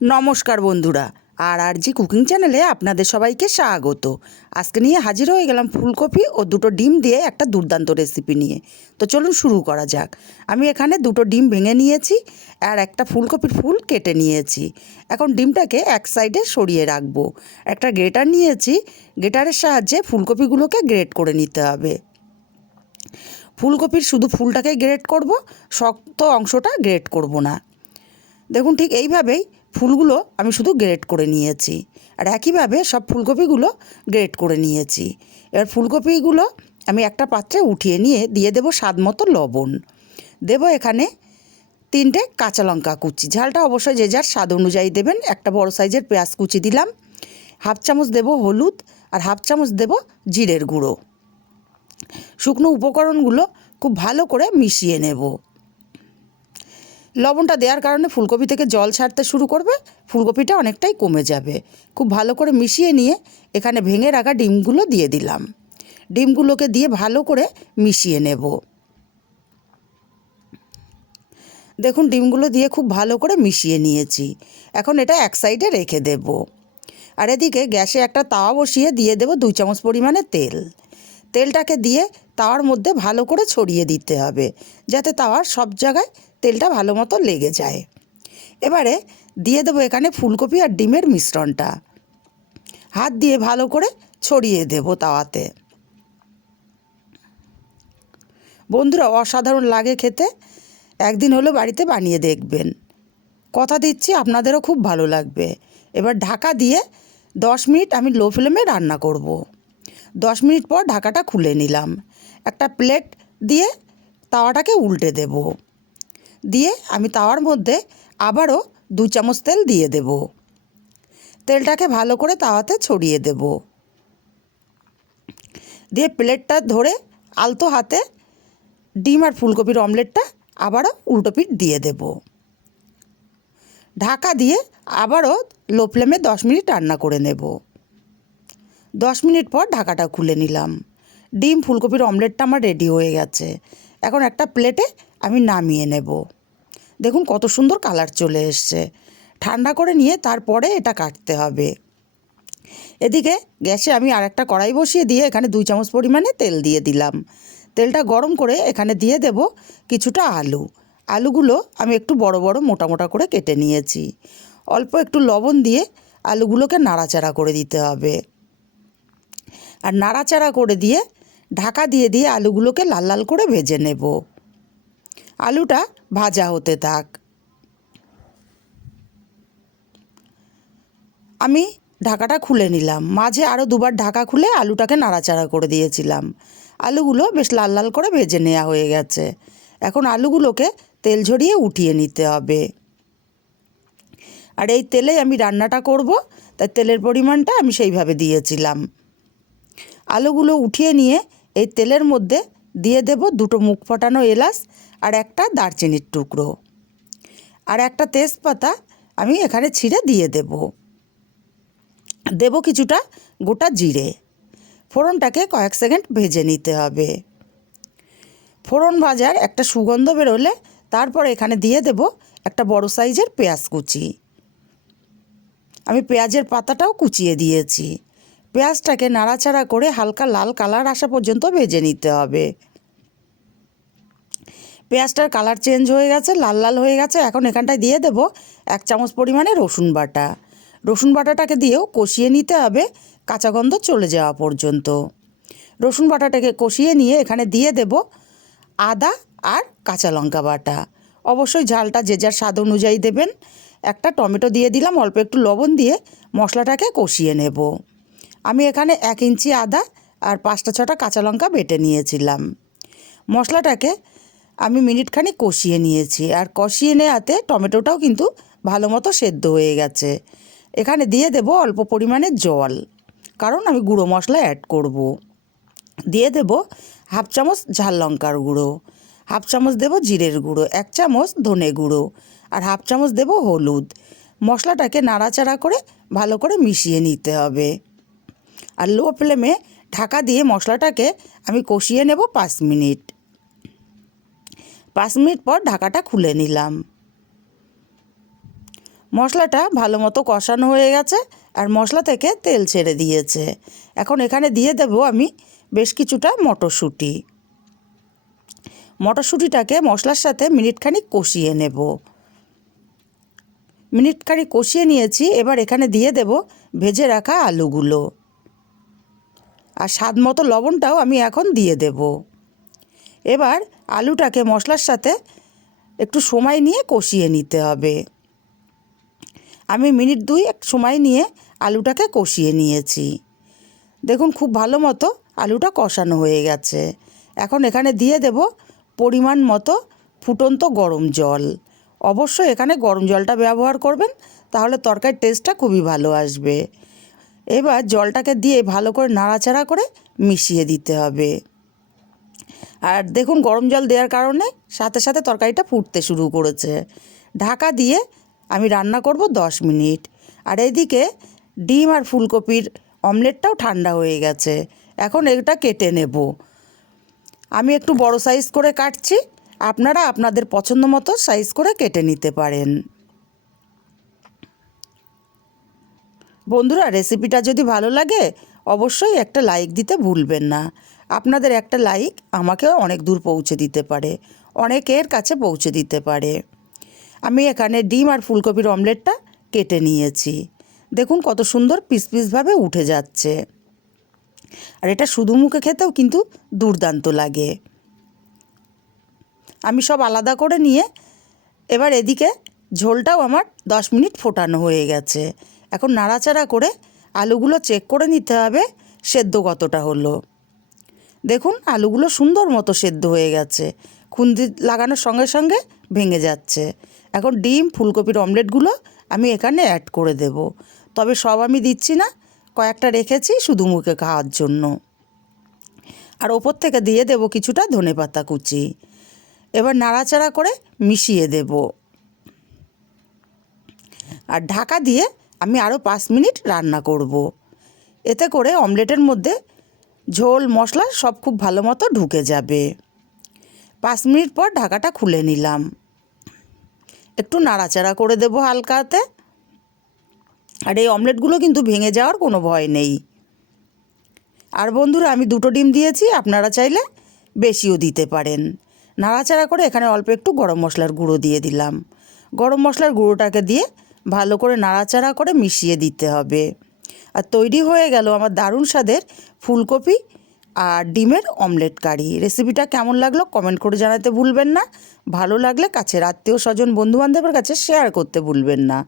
নমস্কার বন্ধুরা, আর আর জি কুকিং চ্যানেলে আপনাদের সবাইকে স্বাগত। আজকে নিয়ে হাজির হয়ে গেলাম ফুলকপি ও দুটো ডিম দিয়ে একটা দুর্দান্ত রেসিপি নিয়ে। তো চলুন শুরু করা যাক। আমি এখানে দুটো ডিম ভেঙে নিয়েছি, আর একটা ফুলকপির ফুল কেটে নিয়েছি। এখন ডিমটাকে এক সাইডে সরিয়ে রাখব। একটা গ্রেটার নিয়েছি, গ্রেটারের সাহায্যে ফুলকপিগুলোকে গ্রেট করে নিতে হবে। ফুলকপির শুধু ফুলটাকে গ্রেট করব, শক্ত অংশটা গ্রেট করব না। দেখুন ঠিক এইভাবেই ফুলগুলো আমি শুধু গ্রেট করে নিয়েছি। আর একইভাবে সব ফুলকপিগুলো গ্রেট করে নিয়েছি। এবার ফুলকপিগুলো আমি একটা পাত্রে উঠিয়ে নিয়ে দিয়ে দেবো স্বাদ মতো লবণ। দেব এখানে তিনটে কাঁচা লঙ্কা কুচি। ঝালটা অবশ্যই যে যার স্বাদ অনুযায়ী দেবেন। একটা বড় সাইজের পেঁয়াজ কুচি দিলাম। হাফ চামচ দেব হলুদ আর হাফ চামচ দেব জিরের গুঁড়ো। শুকনো উপকরণগুলো খুব ভালো করে মিশিয়ে নেব। লবণটা দেওয়ার কারণে ফুলকপি থেকে জল ছাড়তে শুরু করবে, ফুলকপিটা অনেকটাই কমে যাবে। খুব ভালো করে মিশিয়ে নিয়ে এখানে ভেঙে রাখা ডিমগুলো দিয়ে দিলাম। ডিমগুলোকে দিয়ে ভালো করে মিশিয়ে নেব। দেখুন, ডিমগুলো দিয়ে খুব ভালো করে মিশিয়ে নিয়েছি। এখন এটা এক সাইডে রেখে দেব। আর এদিকে গ্যাসে একটা তাওয়া বসিয়ে দিয়ে দেব দুই চামচ পরিমাণে তেল। তেলটাকে দিয়ে তাওয়ার মধ্যে ভালো করে ছড়িয়ে দিতে হবে, যাতে তাওয়ার সব জায়গায় তেলটা ভালো মতো লেগে যায়। এবারে দিয়ে দেবো এখানে ফুলকপি আর ডিমের মিশ্রণটা। হাত দিয়ে ভালো করে ছড়িয়ে দেবো তাওয়াতে। বন্ধুরা, অসাধারণ লাগে খেতে। একদিন হলো বাড়িতে বানিয়ে দেখবেন। কথা দিচ্ছি, আপনাদেরও খুব ভালো লাগবে। এবার ঢাকা দিয়ে দশ মিনিট আমি লো ফ্লেমে রান্না করব। দশ মিনিট পর ঢাকাটা খুলে নিলাম। একটা প্লেট দিয়ে তাওয়াটাকে উল্টে দেব। দিয়ে আমি তাওয়ার মধ্যে আবারও দু চামচ তেল দিয়ে দেব। তেলটাকে ভালো করে তাওয়াতে ছড়িয়ে দেব। দিয়ে প্লেটটা ধরে আলতো হাতে ডিম আর ফুলকপির অমলেটটা আবারও উল্টো পিঠ দিয়ে দেব। ঢাকা দিয়ে আবারও লো ফ্লেমে দশ মিনিট রান্না করে নেব। দশ মিনিট পর ঢাকাটা খুলে নিলাম। ডিম, ফুলকপির অমলেটটা আমার রেডি হয়ে গেছে। এখন একটা প্লেটে আমি নামিয়ে নেব। দেখুন কত সুন্দর কালার চলে এসছে। ঠান্ডা করে নিয়ে তারপরে এটা কাটতে হবে। এদিকে গ্যাসে আমি আর একটা কড়াই বসিয়ে দিয়ে এখানে দুই চামচ পরিমাণে তেল দিয়ে দিলাম। তেলটা গরম করে এখানে দিয়ে দেব কিছুটা আলু। আলুগুলো আমি একটু বড় বড় মোটা মোটা করে কেটে নিয়েছি। অল্প একটু লবণ দিয়ে আলুগুলোকে নাড়াচাড়া করে দিতে হবে। আর নাড়াচাড়া করে দিয়ে ঢাকা দিয়ে দিয়ে আলুগুলোকে লাল লাল করে ভেজে নেব। আলুটা ভাজা হতে থাক। আমি ঢাকাটা খুলে নিলাম। মাঝে আরও দুবার ঢাকা খুলে আলুটাকে নাড়াচাড়া করে দিয়েছিলাম। আলুগুলো বেশ লাল লাল করে ভেজে নেওয়া হয়ে গেছে। এখন আলুগুলোকে তেল ঝরিয়ে উঠিয়ে নিতে হবে। আর এই তেলে আমি রান্নাটা করব, তাই তেলের পরিমাণটা আমি সেইভাবে দিয়েছিলাম। আলুগুলো উঠিয়ে নিয়ে এই তেলের মধ্যে দিয়ে দেব দুটো মুখ ফাটানো এলাচ আর একটা দারচিনির টুকরো। আর একটা তেজপাতা আমি এখানে ছিঁড়ে দিয়ে দেব। দেব কিছুটা গোটা জিরে। ফোড়নটাকে কয়েক সেকেন্ড ভেজে নিতে হবে। ফোড়ন ভাজার একটা সুগন্ধ বেরোলে তারপর এখানে দিয়ে দেব একটা বড় সাইজের পেঁয়াজ কুচি। আমি পেঁয়াজের পাতাটাও কুচিয়ে দিয়েছি। পেঁয়াজটাকে নাড়াচাড়া করে হালকা লাল কালার আসা পর্যন্ত ভেজে নিতে হবে। পেঁয়াজটার কালার চেঞ্জ হয়ে গেছে, লাল লাল হয়ে গেছে। এখন এখানটায় দিয়ে দেব এক চামচ পরিমাণে রসুন বাটা। রসুন বাটাটাকে দিয়েও কষিয়ে নিতে হবে, কাঁচা গন্ধ চলে যাওয়া পর্যন্ত। রসুন বাটাটাকে কষিয়ে নিয়ে এখানে দিয়ে দেব আদা আর কাঁচা লঙ্কা বাটা। অবশ্যই ঝালটা যে যার স্বাদ অনুযায়ী দেবেন। একটা টমেটো দিয়ে দিলাম, অল্প একটু লবণ দিয়ে মশলাটাকে কষিয়ে নেব। আমি এখানে এক ইঞ্চি আদা আর পাঁচটা ছটা কাঁচা লঙ্কা বেটে নিয়েছিলাম। মশলাটাকে আমি মিনিটখানি কষিয়ে নিয়েছি আর কষিয়ে নেওয়াতে টমেটোটাও কিন্তু ভালো মতো সেদ্ধ হয়ে গেছে। এখানে দিয়ে দেব অল্প পরিমাণে জল, কারণ আমি গুঁড়ো মশলা অ্যাড করব। দিয়ে দেব হাফ চামচ ঝাল লঙ্কার গুঁড়ো, হাফ চামচ দেব জিরের গুঁড়ো, এক চামচ ধনে গুঁড়ো আর হাফ চামচ দেব হলুদ। মশলাটাকে নাড়াচাড়া করে ভালো করে মিশিয়ে নিতে হবে। আর লো ফ্লেমে ঢাকা দিয়ে মশলাটাকে আমি কষিয়ে নেব পাঁচ মিনিট। পাঁচ মিনিট পর ঢাকাটা খুলে নিলাম। মশলাটা ভালো মতো কষানো হয়ে গেছে আর মশলা থেকে তেল ছেড়ে দিয়েছে। এখন এখানে দিয়ে দেব আমি বেশ কিছুটা মটরশুঁটি। মটরশুঁটিটাকে মশলার সাথে মিনিটখানিক কষিয়ে নেব। মিনিটখানিক কষিয়ে নিয়েছি, এবার এখানে দিয়ে দেব ভেজে রাখা আলুগুলো। আর স্বাদ মতো লবণটাও আমি এখন দিয়ে দেব। এবার আলুটাকে মশলার সাথে একটু সময় নিয়ে কষিয়ে নিতে হবে। আমি মিনিট দুই এক সময় নিয়ে আলুটাকে কষিয়ে নিয়েছি। দেখুন খুব ভালো মতো আলুটা কষানো হয়ে গেছে। এখন এখানে দিয়ে দেব পরিমাণ মতো ফুটন্ত গরম জল। অবশ্যই এখানে গরম জলটা ব্যবহার করবেন, তাহলে তরকারির টেস্টটা খুবই ভালো আসবে। এবার জলটাকে দিয়ে ভালো করে নাড়াচাড়া করে মিশিয়ে দিতে হবে। আর দেখুন গরম জল দেওয়ার কারণে সাথে সাথে তরকারিটা ফুটতে শুরু করেছে। ঢাকা দিয়ে আমি রান্না করব দশ মিনিট। আর এইদিকে ডিম আর ফুলকপির অমলেটটাও ঠান্ডা হয়ে গেছে। এখন এটা কেটে নেব। আমি একটু বড় সাইজ করে কাটছি। আপনারা আপনাদের পছন্দ মতো সাইজ করে কেটে নিতে পারেন। বন্ধুরা, রেসিপিটা যদি ভালো লাগে অবশ্যই একটা লাইক দিতে ভুলবেন না। আপনাদের একটা লাইক আমাকেও অনেক দূর পৌঁছে দিতে পারে, অনেকের কাছে পৌঁছে দিতে পারে। আমি এখানে ডিম আর ফুলকপির অমলেটটা কেটে নিয়েছি। দেখুন কত সুন্দর পিস পিসভাবে উঠে যাচ্ছে। আর এটা শুধু মুখে খেতেও কিন্তু দুর্দান্ত লাগে। আমি সব আলাদা করে নিয়ে এবার এদিকে ঝোলটাও আমার দশ মিনিট ফোটানো হয়ে গেছে। এখন নাড়াচাড়া করে আলুগুলো চেক করে নিতে হবে, সেদ্ধ কতটা হলো। দেখুন, আলুগুলো সুন্দর মতো সেদ্ধ হয়ে গেছে। খুন্দি লাগানোর সঙ্গে সঙ্গে ভেঙে যাচ্ছে। এখন ডিম, ফুলকপির অমলেটগুলো আমি এখানে অ্যাড করে দেব। তবে সব আমি দিচ্ছি না, কয়েকটা রেখেছি শুধু মুখে খাওয়ার জন্য। আর ওপর থেকে দিয়ে দেব কিছুটা ধনেপাতা কুচি। এবার নাড়াচাড়া করে মিশিয়ে দেব। আর ঢাকা দিয়ে আমি আরও পাঁচ মিনিট রান্না করব। এতে করে অমলেটের মধ্যে ঝোল, মশলা সব খুব ভালো মতো ঢুকে যাবে। পাঁচ মিনিট পর ঢাকাটা খুলে নিলাম। একটু নাড়াচাড়া করে দেবো হালকাতে। আর এই অমলেটগুলো কিন্তু ভেঙে যাওয়ার কোনো ভয় নেই। আর বন্ধুরা, আমি দুটো ডিম দিয়েছি, আপনারা চাইলে বেশিও দিতে পারেন। নাড়াচাড়া করে এখানে অল্প একটু গরম মশলার গুঁড়ো দিয়ে দিলাম। গরম মশলার গুঁড়োটাকে দিয়ে ভালো করে নাড়াচাড়া করে মিশিয়ে দিতে হবে। আর তৈরি হয়ে গেল আমার দারুণ স্বাদের ফুলকপি আর ডিমের অমলেট কারি। রেসিপিটা কেমন লাগল কমেন্ট করে জানাতে ভুলবেন না। ভালো লাগলে কাছের আত্মীয় স্বজন, বন্ধুবান্ধবের কাছে শেয়ার করতে ভুলবেন না।